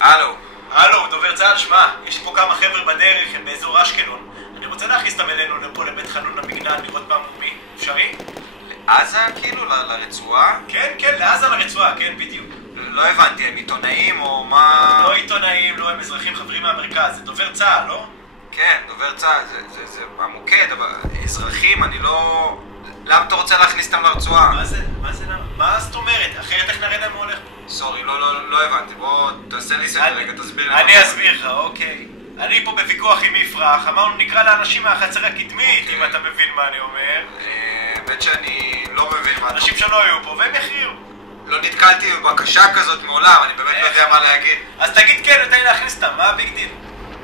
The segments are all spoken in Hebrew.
הלו. הלו, דובר צה"ל, שמע, יש פה כמה חבר'ה בדרך, הם באזור אשקלון. אני רוצה להכניס אותם אלינו לפה לבית חנון המגנן, לראות מה מומי. אפשרי? לעזה כאילו? לרצועה? כן, כן, לעזה לרצועה, כן, בדיוק. לא הבנתי, הם עיתונאים או מה? לא עיתונאים, לא, הם אזרחים חברים מהמרכז, זה דובר צה"ל, לא? כן, דובר צה"ל, זה המוקד, אבל אזרחים, אני לא... למה אתה רוצה להכניס אותם לרצועה? מה זה? מה זאת אומרת? אחרת איך נראה להם מה הולך? סורי, לא הבנתי, בוא תעשה לי סדר רגע, תסביר לי. אני אסביר לך, אוקיי. אני פה בוויכוח עם יפרח, אמרנו נקרא לאנשים מהחצר הקדמית, אם אתה מבין מה אני אומר. האמת שאני לא מבין מה... אנשים שלא היו פה, והם יכריעו. לא נתקלתי בבקשה כזאת מעולם, אני באמת לא יודע מה להגיד. אז תגיד כן, ותן לי להכניס אותם, מה הביג דיל?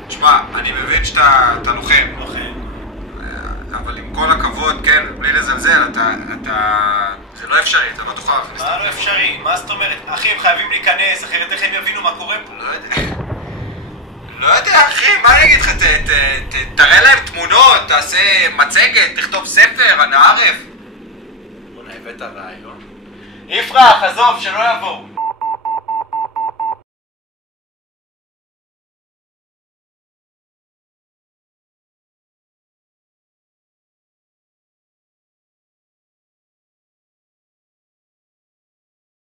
תשמע, אני מבין שאתה לוחם. לוחם. אבל עם כל הכבוד, כן, בלי לזלזל, זה לא אפשרי, אתה לא תוכל להכניס אותם. מה לא אפשרי? מה זאת אומרת? אחי, הם חייבים להיכנס, אחרת איך הם יבינו מה קורה פה? לא יודע, אחי, מה אני אגיד לך? תראה להם תמונות, תעשה מצגת, תכתוב ספר, אנא ערף. בוא'נה, הבאת רעיון. יפרח, עזוב, שלא יבואו.